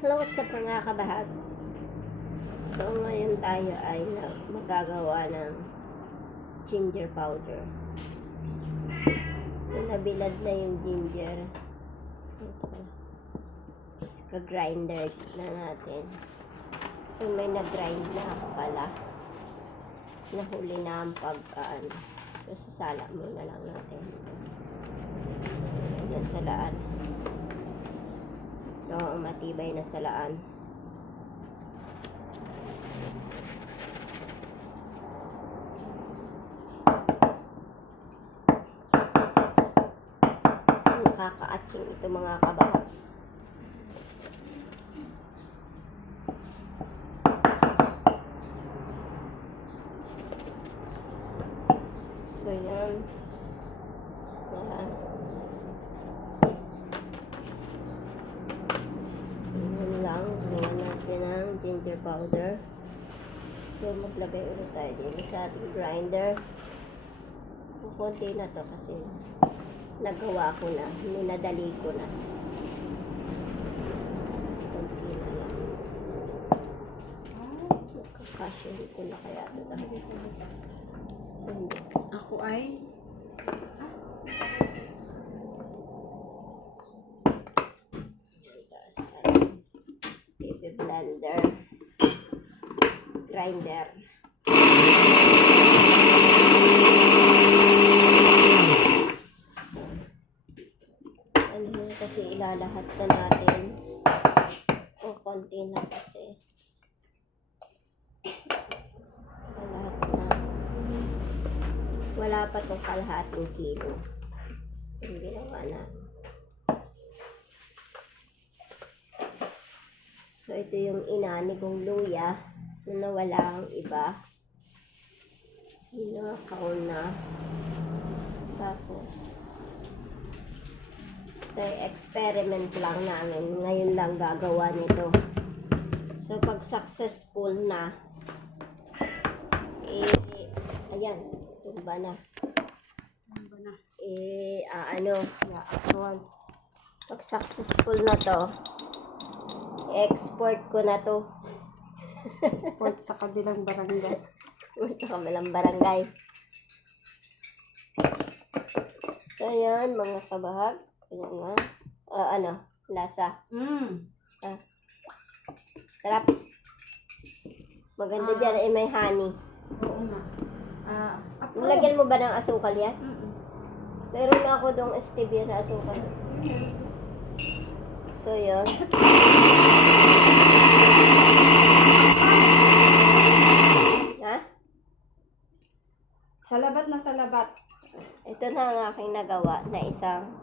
Hello, what's up mga kabahag? So, ngayon tayo ay magagawa ng ginger powder. So, nabilad na yung ginger. Tapos, ka-grinder na natin. So, may nag-grind na pala. Nahuli na ang pagkaan. So, sasala muna lang natin. Yan, salaan. Oo, matibay na salaan. Nakaka-atching ito mga kabahag. So, yan. Yan. Lang, gawin natin ng ginger powder. So, maglagay ulit tayo dito sa ating grinder. Kukunti na to kasi nagawa ko na, minadali ko na. Kunti na lang. Magkakasyon ko na kaya ito dahil. Ako ay blender, grinder. Ano yun kasi ilalahat na natin. O konti na kasi. Ilalahat na. Wala pa itong kalahating kilo. Yung ginawa na. So, ito yung inani kong luya na nawala ang iba. Hinakaw na. Tapos, ito experiment lang namin. Ngayon lang gagawa nito. So, pag successful na, ayan, tumba na. Pag successful na to, export ko na to. export sa kabilang barangay. Export sa kabilang barangay. So, yan, mga kabahag. Ayan na. Lasa. Sarap. Maganda dyan ay may honey. Oo nga. Lagyan mo ba ng asukal yan? Meron na ako dong stevia na asukal. So, yun. Ha? Salabat na salabat. Ito na ang aking nagawa na isang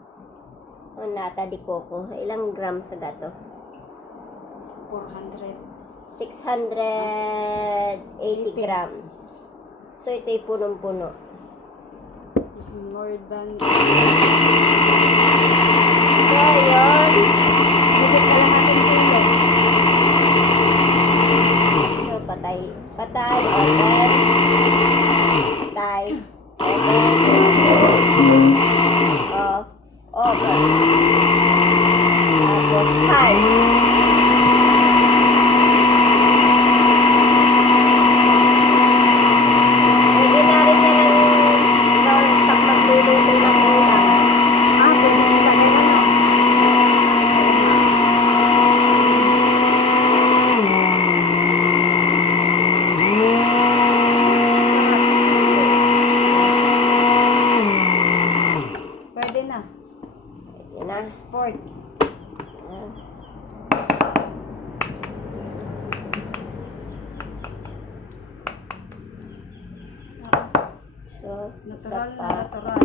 nata di coco. Ilang grams sa gato? 400. 680 grams. So, ito'y punong-puno. More than... So, yun. Higit na lang natin sila. So, patay. Patay. Open. Patay. Open. Off. Open. Tapos, high. Pwede na rin yan ang pag magluluto ng ulam. Pwede nila kayo na. Pwede na. Yan ang sport. So, Natural isa na pa. natural.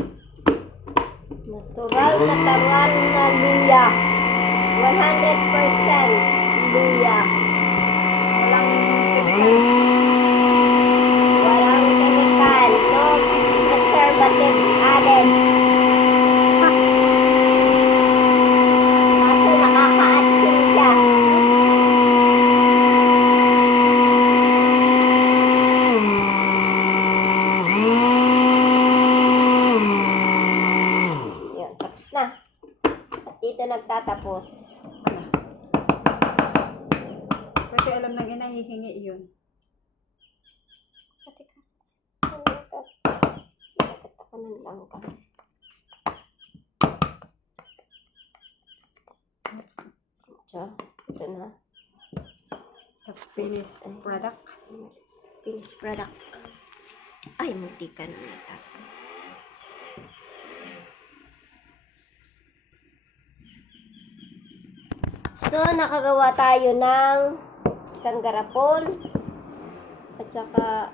Natural na luya. 100% luya. Walang chemical. Walang chemical. No preservative added. Kaso nakaka-atching siya. Yan, tapos na. At dito nagtatapos. ko alam na ginahihingi yun. Pati ka. Nakatakanan lang ka. Oops. So, ito na. Finished product. Finished product. Ay, munti ka na nata. So, nakagawa tayo ng isang garapon at saka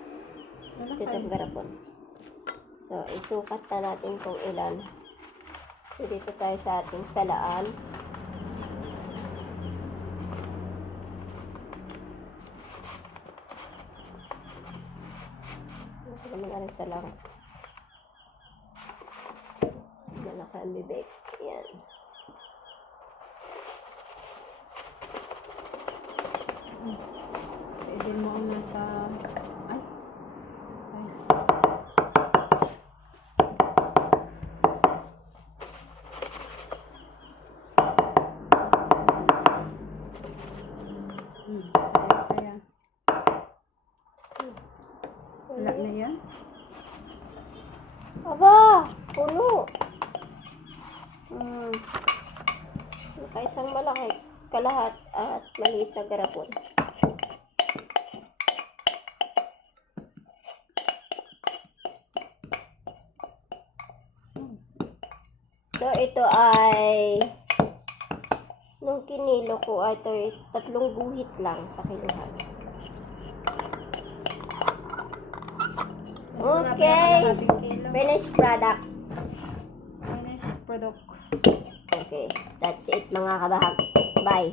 itong garapon. So, isukat na natin kung ilan. So, dito tayo sa ating salaan. Ito naman ang salang. Malaki ang bibig. Yan. Pwede mo ang nasa... Ay. Sayang kaya. Wala na yan. Aba! Puno! Nakaisang malaki kalahat at maliit na garapon. So, ito ay nung kinilo ko ay ito ay 3 guhit lang sa kiluhan. Okay. Finished product. Finished product. Okay. That's it mga kabahag. Bye.